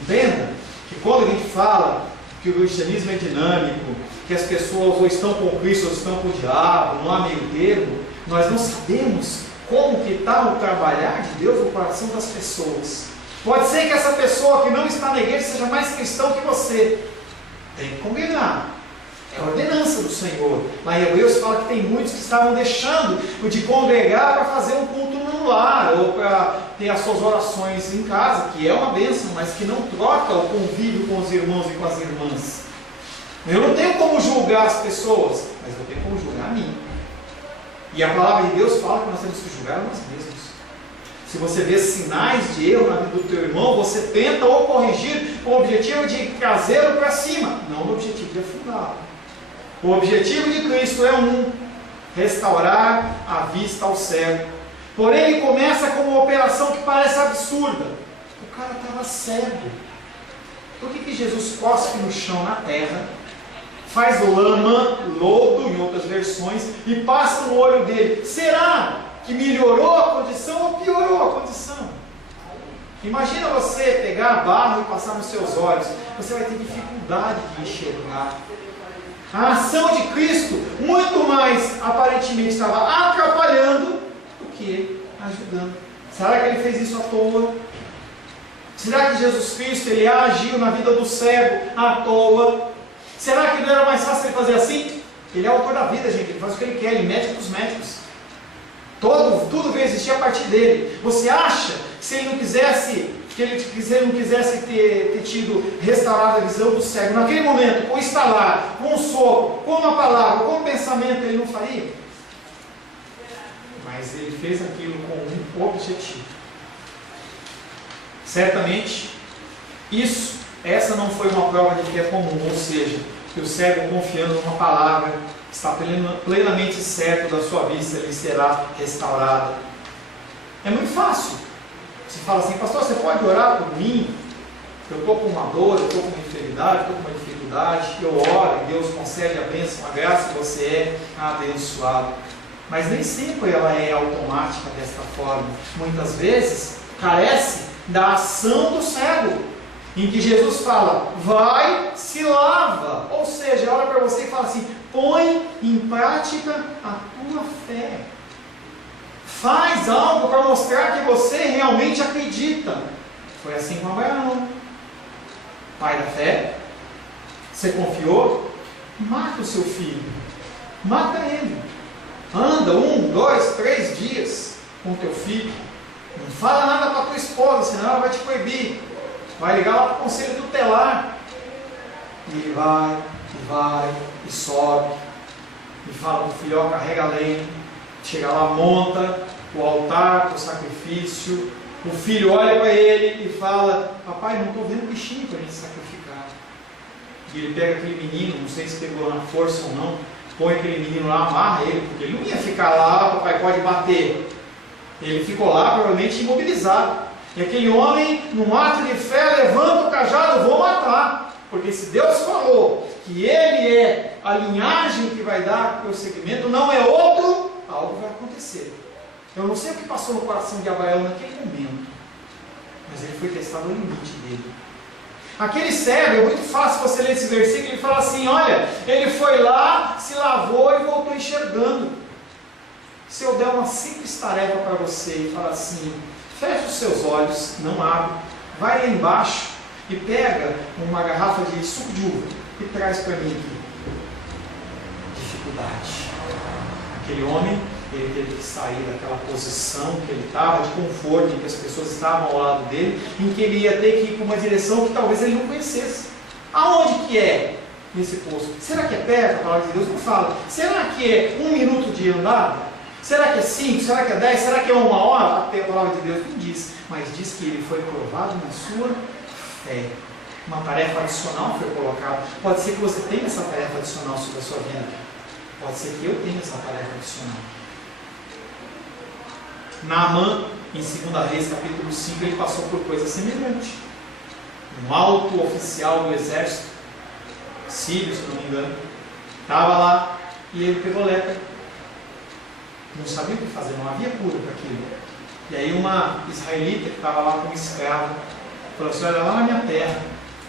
Entenda que quando a gente fala que o cristianismo é dinâmico, que as pessoas ou estão com Cristo ou estão com o diabo, não há meio termo, nós não sabemos como que está o trabalhar de Deus no coração das pessoas. Pode ser que essa pessoa que não está na igreja seja mais cristão que você. Tem que combinar. É a ordenança do Senhor. Lá em Hebreus fala que tem muitos que estavam deixando de congregar para fazer um culto no lar, ou para ter as suas orações em casa, que é uma bênção, mas que não troca o convívio com os irmãos e com as irmãs. Eu não tenho como julgar as pessoas, mas eu tenho como julgar a mim. E a palavra de Deus fala que nós temos que julgar a nós mesmos. Se você vê sinais de erro na vida do teu irmão, você tenta ou corrigir com o objetivo de trazê-lo para cima, não no objetivo de afundá-lo. O objetivo de Cristo é restaurar a vista ao cego. Porém, ele começa com uma operação que parece absurda. O cara estava cego. Por que Jesus cospe no chão, na terra, faz lama, lodo, em outras versões, e passa no olho dele? Será que melhorou a condição ou piorou a condição? Imagina você pegar barro e passar nos seus olhos. Você vai ter dificuldade de enxergar. A ação de Cristo, muito mais aparentemente, estava atrapalhando do que ajudando. Será que ele fez isso à toa? Será que Jesus Cristo ele agiu na vida do cego à toa? Será que não era mais fácil ele fazer assim? Ele é o autor da vida, gente. Ele faz o que ele quer, ele mete com os médicos. Tudo veio existir a partir dele. Você acha que se ele não quisesse, ter tido restaurado a visão do cego naquele momento, com um estalar, com um sopro, com uma palavra, com um pensamento, ele não faria? Mas ele fez aquilo com um objetivo. Certamente, essa não foi uma prova de fé comum, ou seja, que o cego, confiando numa palavra, está plenamente certo da sua vista, ele será restaurado. É muito fácil. Você fala assim: pastor, você pode orar por mim? Eu estou com uma dor, eu estou com uma enfermidade, estou com uma dificuldade. Eu oro e Deus concede a bênção, a graça, e você é abençoado. Mas nem sempre ela é automática desta forma. Muitas vezes carece da ação do cego, em que Jesus fala: vai, se lava. Ou seja, olha para você e fala assim: põe em prática a tua fé. Faz algo para mostrar que você realmente acredita. Foi assim com Abraão, pai da fé. Você confiou? Mata o seu filho. Mata ele. Anda 1, 2, 3 dias com o teu filho. Não fala nada para a tua esposa, senão ela vai te proibir. Vai ligar lá para o conselho tutelar. E ele vai, e sobe. E fala para o filho: ó, carrega a lenha. Chega lá, monta o altar para o sacrifício. O filho olha para ele e fala: papai, não estou vendo bichinho para a gente sacrificar. E ele pega aquele menino, não sei se pegou na força ou não, põe aquele menino lá, amarra ele, porque ele não ia ficar lá, papai pode bater. Ele ficou lá, provavelmente imobilizado. E aquele homem, num ato de fé, levanta o cajado, eu vou matar. Porque se Deus falou que ele é a linhagem que vai dar prosseguimento, não é outro, algo vai acontecer. Eu não sei o que passou no coração de Abraão naquele momento, mas ele foi testado ao limite dele. Aquele cego, é muito fácil você ler esse versículo e falar assim, olha, ele foi lá, se lavou e voltou enxergando. Se eu der uma simples tarefa para você e falar assim, feche os seus olhos, não abre, vai lá embaixo e pega uma garrafa de suco de uva e traz para mim aqui. Dificuldade. Aquele homem, ele teve que sair daquela posição que ele estava, de conforto, em que as pessoas estavam ao lado dele, em que ele ia ter que ir para uma direção que talvez ele não conhecesse. Aonde que é nesse posto? Será que é perto? A palavra de Deus não fala. Será que é 1 minuto de andada? Será que é 5? Será que é 10? Será que é 1 hora? A palavra de Deus não diz, mas diz que ele foi provado na sua fé. Uma tarefa adicional foi colocada. Pode ser que você tenha essa tarefa adicional sobre a sua vida. Pode ser que eu tenha essa tarefa adicional. Naamã, em 2 Reis, capítulo 5, ele passou por coisa semelhante. Um alto oficial do exército sírio, se não me engano, estava lá e ele pegou lepra. Não sabia o que fazer, não havia cura para aquilo. E aí uma israelita que estava lá como escrava falou assim, olha, lá na minha terra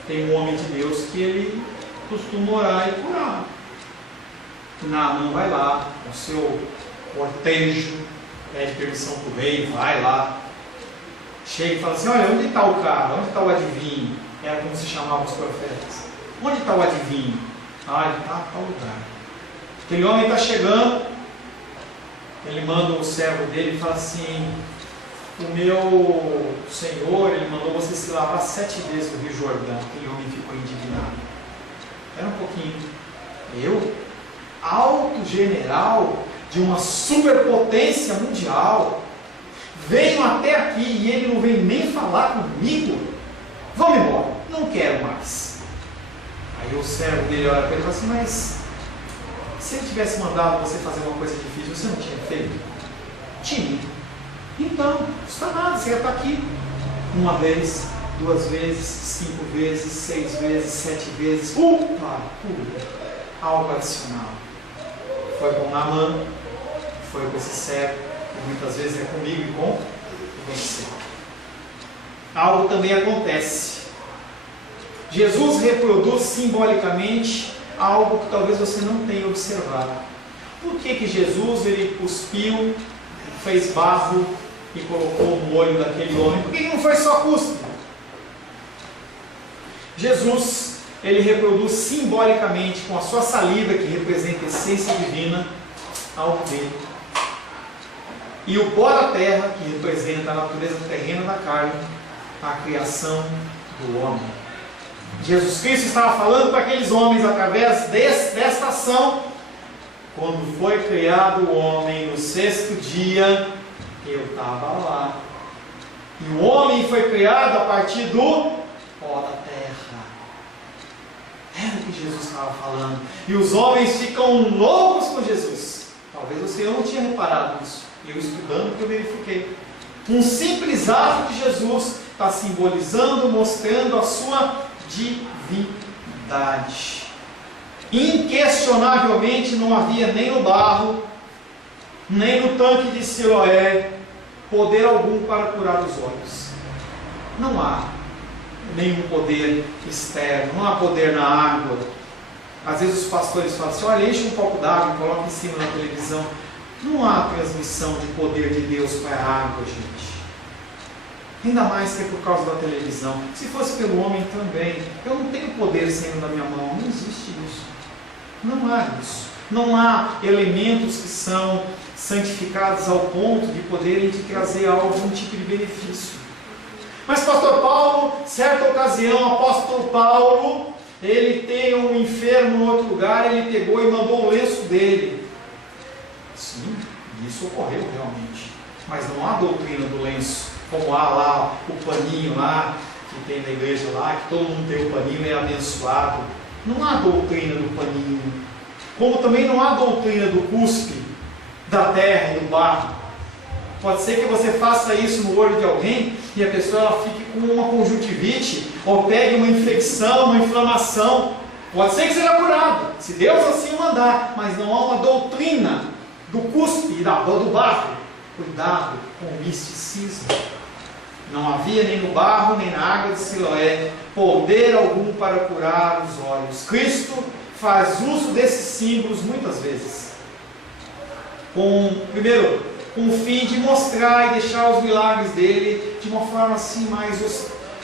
tem um homem de Deus que ele costuma orar e curar. Naamã vai lá, com o seu cortejo, pede permissão para o rei, vai lá, chega e fala assim, olha, onde está o cara? Onde está o adivinho? Era como se chamavam os profetas. Onde está o adivinho? Ah, ele está em tal lugar. Aquele homem está chegando, ele manda o servo dele e fala assim, o meu senhor, ele mandou você se lavar 7 vezes no Rio Jordão. Aquele homem ficou indignado. Espera um pouquinho. Eu? Alto general de uma superpotência mundial, venho até aqui e ele não vem nem falar comigo? Vamos embora, não quero mais. Aí o servo dele olha para ele e fala assim, mas se ele tivesse mandado você fazer uma coisa difícil, você não tinha feito? Tinha. Então, não custa nada, você ia estar aqui 1 vez, 2 vezes, 5 vezes, 6 vezes, 7 vezes, algo adicional. Foi com Naamã, foi com esse cego, que muitas vezes é comigo e com você. Algo também acontece. Jesus reproduz simbolicamente algo que talvez você não tenha observado. Por que Jesus ele cuspiu, fez barro e colocou no olho daquele homem? Por que não foi só cuspe? Jesus ele reproduz simbolicamente com a sua saliva, que representa a essência divina, algo dele. E o pó da terra, que representa a natureza terrena da carne, a criação do homem. Jesus Cristo estava falando para aqueles homens através desta ação. Quando foi criado o homem no 6º dia, eu estava lá. E o homem foi criado a partir do pó da terra. Era o que Jesus estava falando. E os homens ficam loucos com Jesus. Talvez você não tinha reparado isso. Eu estudando que eu verifiquei. Um simples ato de Jesus está simbolizando, mostrando a sua divindade. Inquestionavelmente não havia nem no barro, nem no tanque de Siloé, poder algum para curar os olhos. Não há nenhum poder externo, não há poder na água. Às vezes os pastores falam assim, olha, enche um copo d'água e coloca em cima na televisão. Não há transmissão de poder de Deus para a água, gente. Ainda mais que é por causa da televisão. Se fosse pelo homem também. Eu não tenho poder saindo da minha mão. Não existe isso. Não há isso. Não há elementos que são santificados ao ponto de poderem te trazer algum tipo de benefício. Mas pastor Paulo, certa ocasião, o apóstolo Paulo, ele tem um enfermo em outro lugar, ele pegou e mandou o lenço dele. Sim, isso ocorreu realmente. Mas não há doutrina do lenço, como há lá o paninho lá, que tem na igreja lá, que todo mundo tem o paninho e é abençoado. Não há doutrina do paninho. Como também não há doutrina do cuspe, da terra e do barro. Pode ser que você faça isso no olho de alguém e a pessoa ela fique com uma conjuntivite ou pegue uma infecção, uma inflamação. Pode ser que seja curado, se Deus assim o mandar, mas não há uma doutrina do cuspe e do barro. Cuidado com o misticismo. Não havia nem no barro, nem na água de Siloé poder algum para curar os olhos. Cristo faz uso desses símbolos muitas vezes. Primeiro, com o fim de mostrar e deixar os milagres dele de uma forma assim mais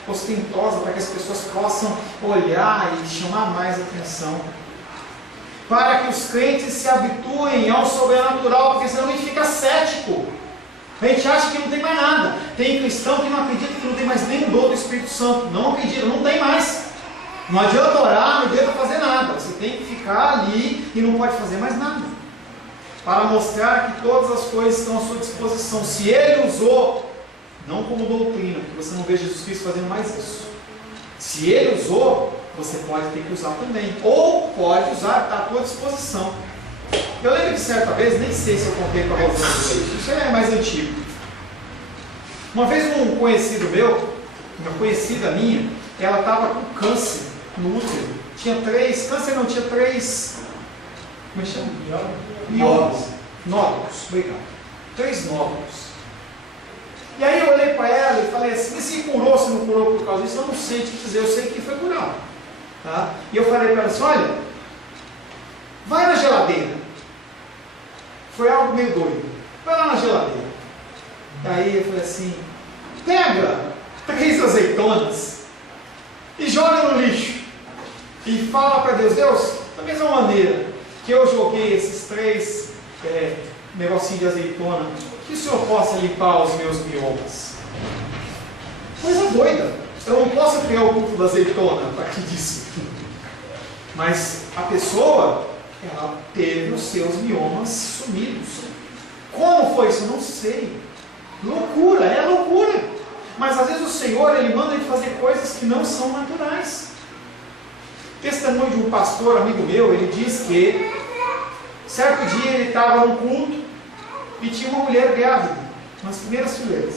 ostentosa, para que as pessoas possam olhar e chamar mais atenção. Para que os crentes se habituem ao sobrenatural, porque senão a gente fica cético. A gente acha que não tem mais nada. Tem cristão que não acredita que não tem mais nenhum dom do Espírito Santo. Não acredita, não tem mais. Não adianta orar, não adianta fazer nada. Você tem que ficar ali e não pode fazer mais nada. Para mostrar que todas as coisas estão à sua disposição. Se ele usou, não como doutrina, porque você não vê Jesus Cristo fazendo mais isso. Se ele usou, você pode ter que usar também. Ou pode usar, está à tua disposição. Eu lembro de certa vez, nem sei se eu contei para vocês, isso é mais antigo. Uma vez um conhecido meu, uma conhecida minha, ela estava com câncer no útero. Tinha 3, câncer não, tinha 3, como é que chama? Nódulos, obrigado. 3 nódulos. E aí eu olhei para ela e falei assim, se curou, se não curou por causa disso, eu não sei te dizer, eu sei que foi curado. Tá? E eu falei para ela assim, olha, vai na geladeira. Foi algo meio doido. Vai lá na geladeira. Aí eu falei assim, pega 3 azeitonas e joga no lixo. E fala para Deus, Deus, da mesma maneira que eu joguei esses 3 negocinhos de azeitona, que o Senhor possa limpar os meus miomas. Coisa doida. Eu não posso criar o culto da azeitona a partir disso. Mas a pessoa, ela teve os seus miomas sumidos. Como foi isso? Eu não sei. Loucura, é loucura. Mas às vezes o Senhor, Ele manda ele fazer coisas que não são naturais. Testemunho de um pastor, amigo meu, ele diz que certo dia ele estava num culto e tinha uma mulher grávida, nas primeiras fileiras.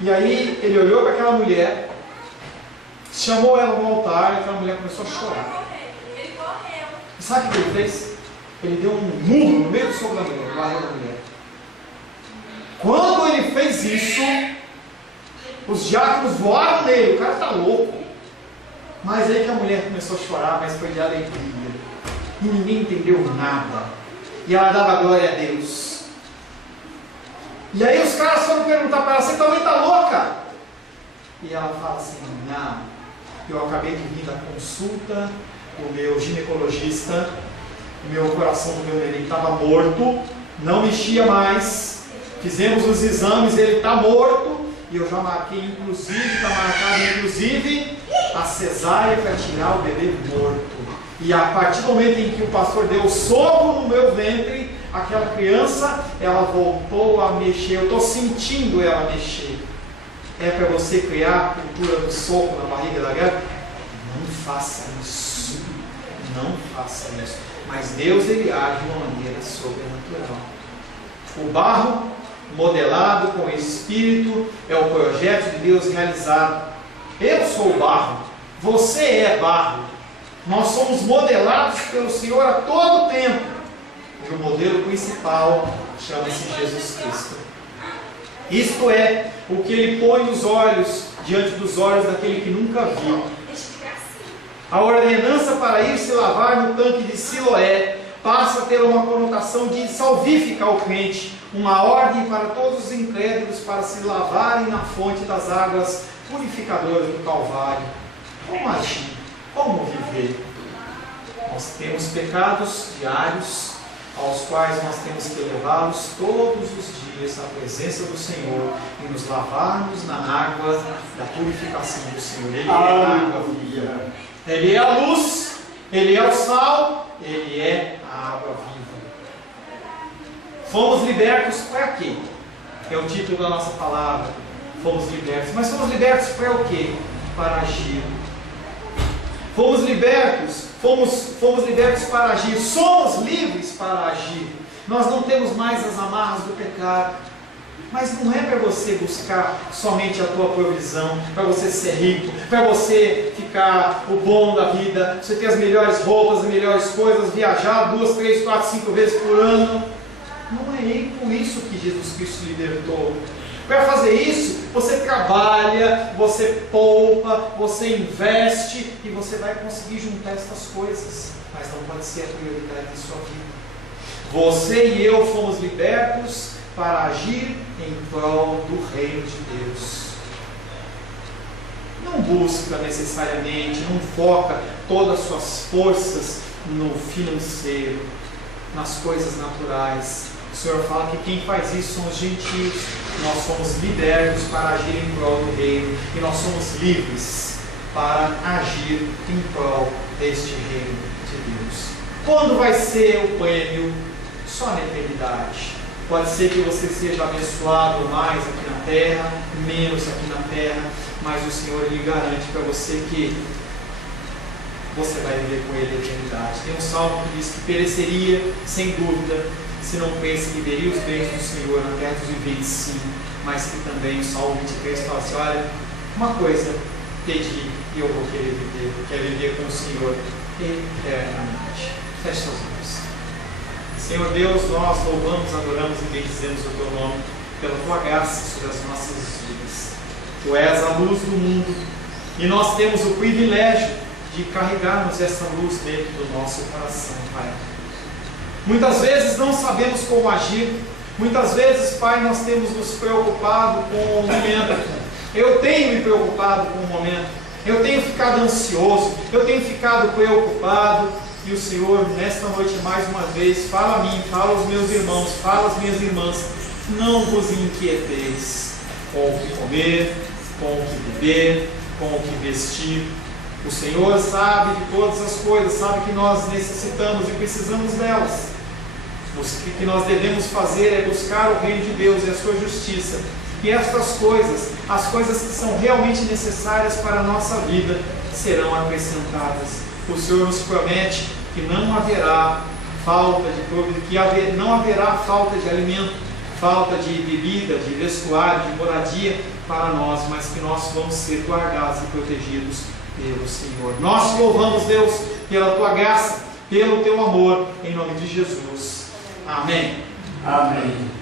E aí ele olhou para aquela mulher, chamou ela no altar e aquela mulher começou a chorar. Ele correu. E sabe o que ele fez? Ele deu um murro no meio do soco da mulher, barreu da mulher. Quando ele fez isso, os diáconos voaram nele, o cara está louco. Mas aí que a mulher começou a chorar, mas foi de alegria. E ninguém entendeu nada. E ela dava glória a Deus. E aí os caras foram perguntar para ela, você também está louca? E ela fala assim, não, eu acabei de vir da consulta, o meu ginecologista, o meu coração do meu neném estava morto, não mexia mais, fizemos os exames, ele está morto, e eu já marquei, inclusive, está marcado inclusive a cesárea para tirar o bebê morto. E a partir do momento em que o pastor deu o soco no meu ventre, aquela criança, ela voltou a mexer. Eu estou sentindo ela mexer. É para você criar a cultura do soco na barriga da grávida? Não faça isso. Não faça isso. Mas Deus, Ele age de uma maneira sobrenatural. O barro modelado com o Espírito é o projeto de Deus realizado. Eu sou o barro. Você é barro. Nós somos modelados pelo Senhor a todo tempo. E o modelo principal chama-se Jesus Cristo. Isto é o que Ele põe os olhos diante dos olhos daquele que nunca viu. A ordenança para ir se lavar no tanque de Siloé passa a ter uma conotação de salvífica ao crente, uma ordem para todos os incrédulos para se lavarem na fonte das águas purificadoras do Calvário. Como agir? Como viver? Nós temos pecados diários, aos quais nós temos que levá-los todos os dias à presença do Senhor e nos lavarmos na água da purificação do Senhor. Ele é a água viva. Ele é a luz, Ele é o sal, Ele é a água viva. Fomos libertos para quê? É o título da nossa palavra. Fomos libertos. Mas fomos libertos para o quê? Para agir. Fomos libertos para agir, somos livres para agir. Nós não temos mais as amarras do pecado. Mas não é para você buscar somente a tua provisão, para você ser rico, para você ficar o bom da vida, você ter as melhores roupas, as melhores coisas, viajar 2, 3, 4, 5 vezes por ano. Não é por isso que Jesus Cristo libertou. Para fazer isso, você trabalha, você poupa, você investe e você vai conseguir juntar essas coisas. Mas não pode ser a prioridade da sua vida. Você e eu fomos libertos para agir em prol do reino de Deus. Não busca necessariamente, não foca todas as suas forças no financeiro, nas coisas naturais. O Senhor fala que quem faz isso são os gentios. Nós somos libertos para agir em prol do reino e nós somos livres para agir em prol deste reino de Deus. Quando vai ser o prêmio? Só na eternidade. Pode ser que você seja abençoado mais aqui na terra, menos aqui na terra, mas o Senhor lhe garante para você que você vai viver com Ele a eternidade. Tem um salmo que diz que pereceria, sem dúvida, se não pensa que veria os bens do Senhor na terra dos viventes, sim, mas que também o Salmo 23 fala assim: olha, uma coisa pedi e eu vou querer viver, quero viver com o Senhor eternamente. Feche seus olhos. Senhor Deus, nós louvamos, adoramos e bendizemos o Teu nome pela Tua graça sobre as nossas vidas. Tu és a luz do mundo e nós temos o privilégio de carregarmos essa luz dentro do nosso coração, Pai. Muitas vezes não sabemos como agir, muitas vezes, Pai, nós temos nos preocupado com o momento. Eu tenho me preocupado com o momento, eu tenho ficado ansioso, eu tenho ficado preocupado. E o Senhor, nesta noite, mais uma vez, fala a mim, fala aos meus irmãos, fala às minhas irmãs: não vos inquieteis com o que comer, com o que beber, com o que vestir. O Senhor sabe de todas as coisas, sabe que nós necessitamos e precisamos delas. O que nós devemos fazer é buscar o reino de Deus e a sua justiça. E estas coisas, as coisas que são realmente necessárias para a nossa vida, serão acrescentadas. O Senhor nos promete que não haverá falta não haverá falta de alimento, falta de bebida, de vestuário, de moradia para nós, mas que nós vamos ser guardados e protegidos pelo Senhor. Nós louvamos, Deus, pela Tua graça, pelo Teu amor, em nome de Jesus. Amém. Amém.